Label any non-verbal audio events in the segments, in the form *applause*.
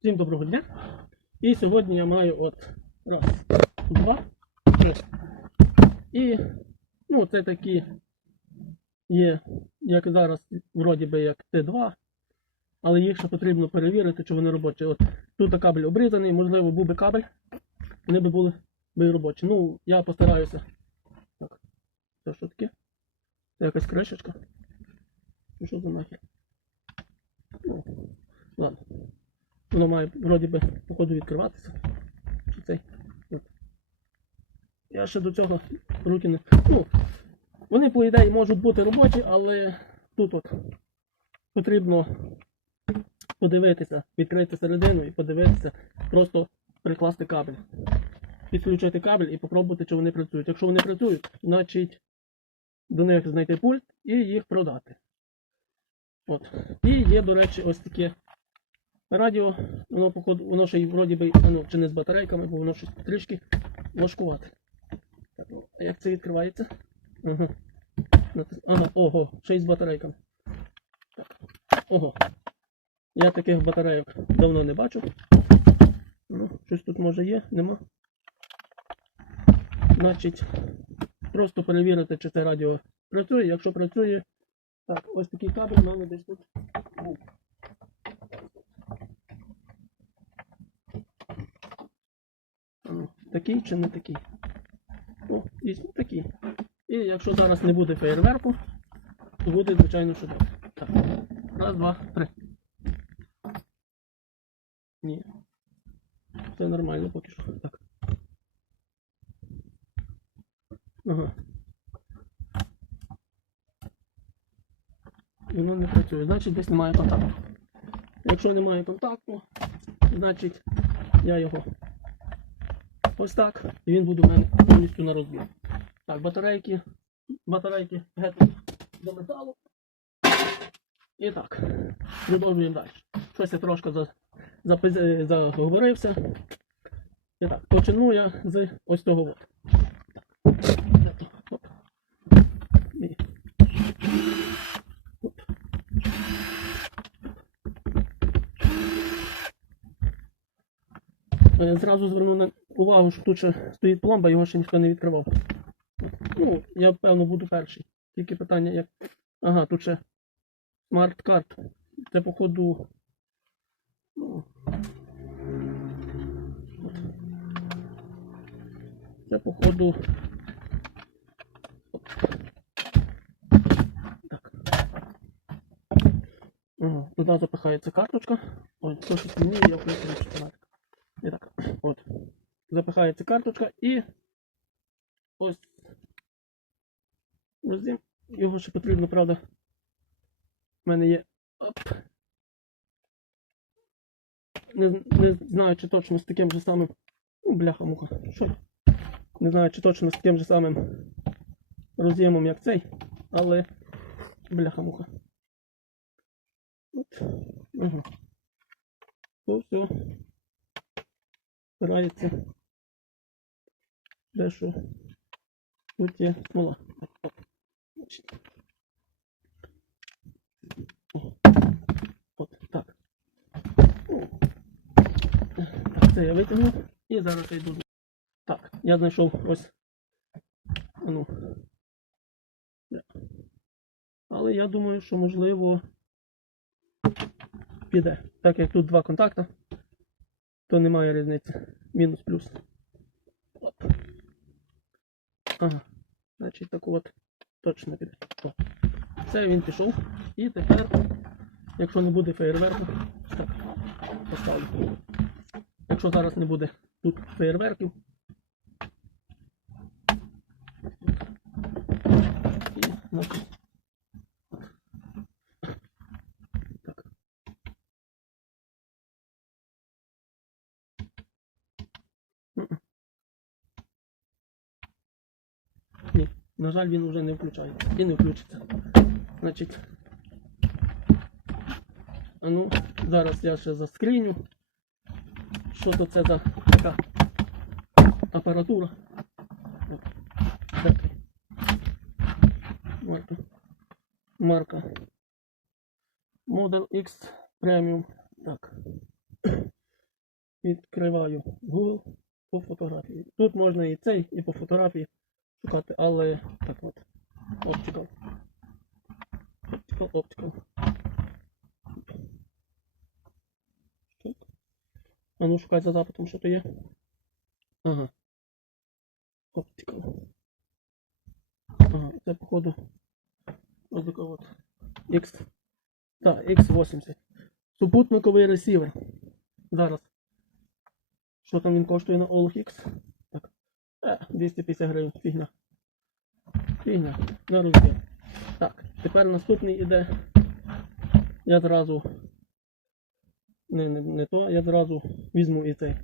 Всім доброго дня. І сьогодні я маю от раз, два, три. І ну, це такі є, як зараз, вроді би як Т2, але їх ще потрібно перевірити, чи вони робочі. От тут кабель обрізаний, можливо, був би кабель, вони би були би робочі. Ну, я постараюся. Так, це що таке? Це якась кришечка. Що за нахер? Ну, ладно. Воно має вроді би походу відкриватися. Чи цей. От. Я ще до цього руки не. Ну, вони, по ідеї, можуть бути робочі, але тут от потрібно подивитися, відкрити середину і подивитися, просто прикласти кабель. Підключити кабель і попробувати, чи вони працюють. Якщо вони працюють, значить до них знайти пульт і їх продати. От. І є, до речі, ось таке радіо, воно походу, воно ще й вроді би, ну, чи не з батарейками, бо воно щось трішки важкувате. Ну, а як це відкривається? Ага. Ага, ого, ще й з батарейками. Ого. Я таких батарейок давно не бачу. Ну, щось тут може є, нема. Значить, просто перевірити, чи це радіо працює. Якщо працює, так, ось такий кабель у мене десь тут був. А ну, Такий чи не такий? О, дійсно такий. І якщо зараз не буде феєрверку, то буде, звичайно, добре. Так. Раз, два, три. Ні. Все нормально поки що. Так. Ага. Воно не працює, значить десь немає контакту. Якщо немає контакту, значить я його ось так, і він буде у мене повністю на розбір. Так, батарейки, батарейки геть до металу. І так, продовжуємо далі. Щось я трошки заговорився. І так, почну я з ось того. От. Так. Оп. І. Оп. Е, Зразу зверну увагу, що тут ще стоїть пломба, його ще ніхто не відкривав. Ну, я певно буду перший. Тільки питання як. Ага, тут ще смарт-карт. Це походу. Ну. Це походу. Так. Ага, туди запихається карточка. Ой, то щось мені, я включив автоматика. І так, от. Запихається карточка і ось. Розім. Його ще потрібно, правда. В мене є. Оп. Не, не знаю, чи точно з таким же самим. Ну, бляха муха. Що? Не знаю, чи точно з таким же самим роз'ємом, як цей, але бляха муха. От. Ага. То все. Збирається. Дещо. Тут є смола. От, так. Так, це я витягну. І зараз я йду. Так, я знайшов ось. Ну. Але я думаю, що можливо піде. Так як тут два контакти, то немає різниці. Мінус плюс. Ага. Значить так от точно піде. О. Це він пішов. І тепер, якщо не буде феєрверку, так, поставлю. Якщо зараз не буде тут феєрверків. І, значить, так. Мгм. Ні, на жаль, він вже не включається і не включиться. Значить. А ну, зараз я ще заскріню. Що то це за така апаратура. От. Марка. Марка. Model X Premium. Так. відкриваю Google по фотографії. Тут можна і цей, і по фотографії шукати, але так от. Optical, optical. Штук. А ну шукай за запитом, що то є. Ага. Optical. Ага, це походу. Ось така от. X. Так, X80. Супутниковий ресівер. Зараз. Що там він коштує на OLX? Так. Е, 250 гривень. Фігня. Фігня. На розбір. Так, тепер наступний іде. Я зразу. Не, не, не то, я зразу візьму і цей.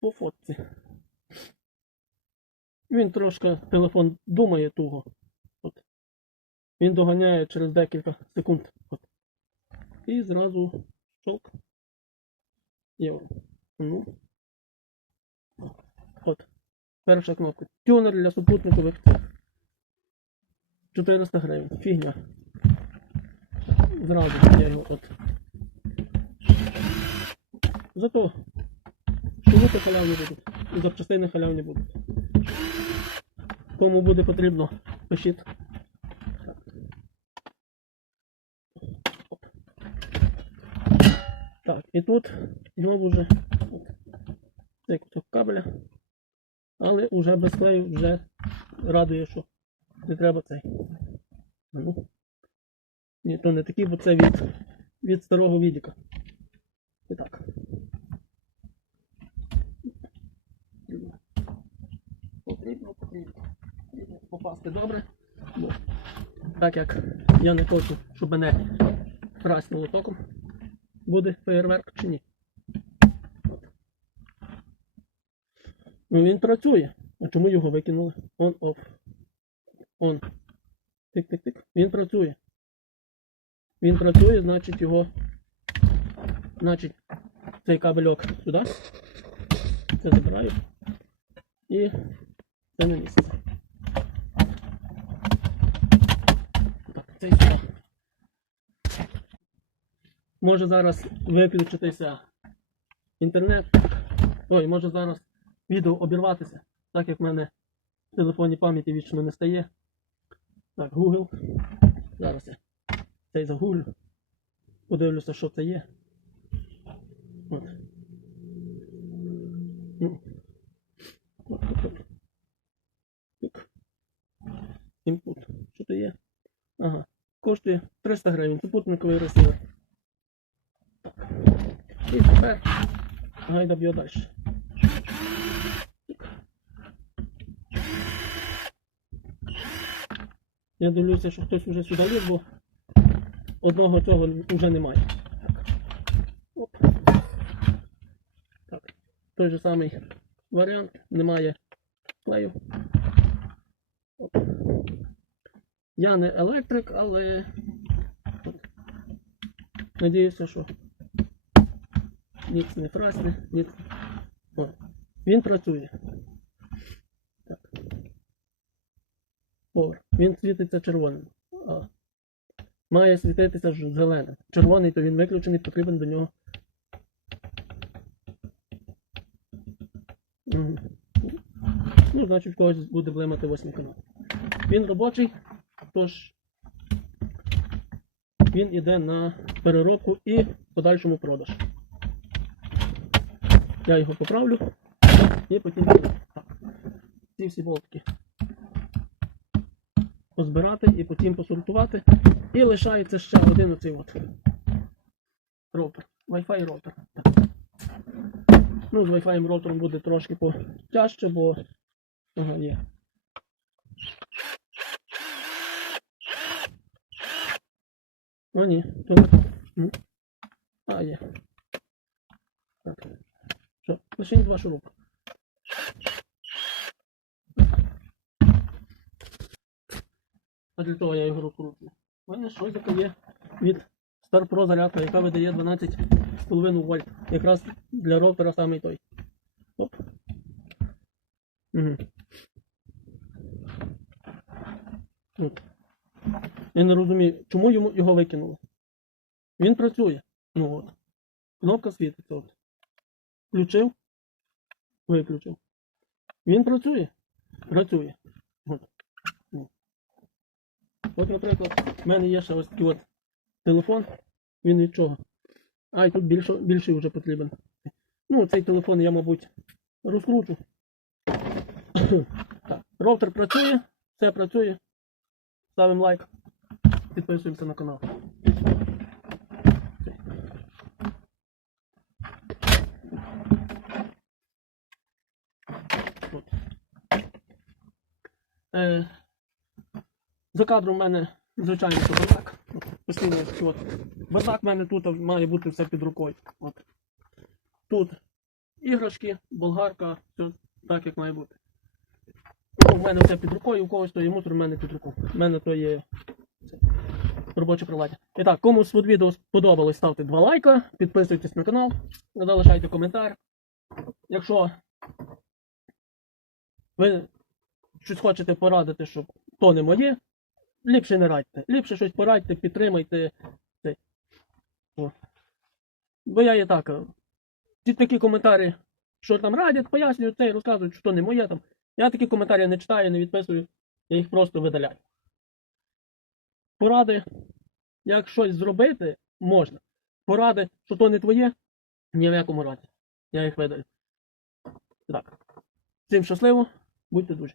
По фотці. Він трошки телефон думає туго. От. Він доганяє через декілька секунд. От. І зразу щелк. Євро. Ну. От. Перша кнопка. Тюнер для супутникових 400 гривень. Фігня. Зразу я його от. Зато шумити халявні будуть. І запчастини халявні будуть. Кому буде потрібно, пишіть. Так. Оп. Так, і тут знову вже цей кусок кабеля. Але вже без клею вже радує, що не треба цей. Ну. Ні, то не такий, бо це від, від старого відіка. І так. Потрібно, потрібно. Попасти добре. Бо так як я не хочу, щоб мене праснуло током. Буде феєрверк чи ні. Ну він працює. А чому його викинули? On off. On. Тик-тик-тик. Він працює. Він працює, значить його. Значить, цей кабельок сюди. Це забираю. І це на місце. Так, цей сюди. Може зараз виключитися інтернет. Ой, може зараз відео обірватися, так як в мене в телефоні пам'яті вічно не стає. Так, Google. Зараз я цей загуглю. Подивлюся, що це є. От. Ну. Так. Інпут. Що це є? Ага. Коштує 300 гривень. Супутниковий ресівер. І тепер гайда б'є далі. Я дивлюся, що хтось вже сюди ліз, бо одного цього вже немає. Оп. Так. Той же самий варіант. Немає клею. Оп. Я не електрик, але надіюся, що ніц не фрасне, ніц. О, він працює. Так. Повер. Він світиться червоним. А має світитися зеленим. Червоний, то він виключений, потрібен до нього. Ну, значить, в когось буде блимати 8 канал. Він робочий, тож він іде на переробку і в подальшому продаж. Я його поправлю і потім. Ці всі болтики позбирати і потім посортувати. І лишається ще один оцей от роутер. Wi-Fi роутер. Ну, з Wi-Fi роутером буде трошки потяжче, бо ага, є. О, ні, то. Ну. А, є. Так. Що, лише два шурупа. А для того я його розкручую. У мене щось таке є від Star Pro зарядка, яка видає 12,5 вольт. Якраз для роутера самий той. Оп. Угу. От. Я не розумію, чому йому його викинули. Він працює. Ну от. Кнопка світиться. От. Включив. Виключив. Він працює. Працює. От. От, наприклад, в мене є ще ось такий от телефон. Він від чого? А, і тут більше, більший вже потрібен. Ну, цей телефон я, мабуть, розкручу. *coughs* так, роутер працює, все працює. Ставимо лайк. Підписуємося на канал. Е, за кадром в мене, звичайно, що бардак. Постійно от. Бардак в мене тут має бути все під рукою. От. Тут іграшки, болгарка, все так, як має бути. Ну, в мене все під рукою, у когось то є мусор, в мене під рукою. У мене то є робоче приладдя. І так, кому з відео сподобалось, ставте два лайка, підписуйтесь на канал, залишайте коментар. Якщо ви щось хочете порадити, щоб то не моє, ліпше не радьте. Ліпше щось порадьте, підтримайте. Це. О. Бо я є так. Ті такі коментарі, що там радять, пояснюють це і розказують, що то не моє там. Я такі коментарі не читаю, не відписую, я їх просто видаляю. Поради, як щось зробити, можна. Поради, що то не твоє, ні в якому разі. Я їх видалю. Так. Всім щасливо, будьте дуже.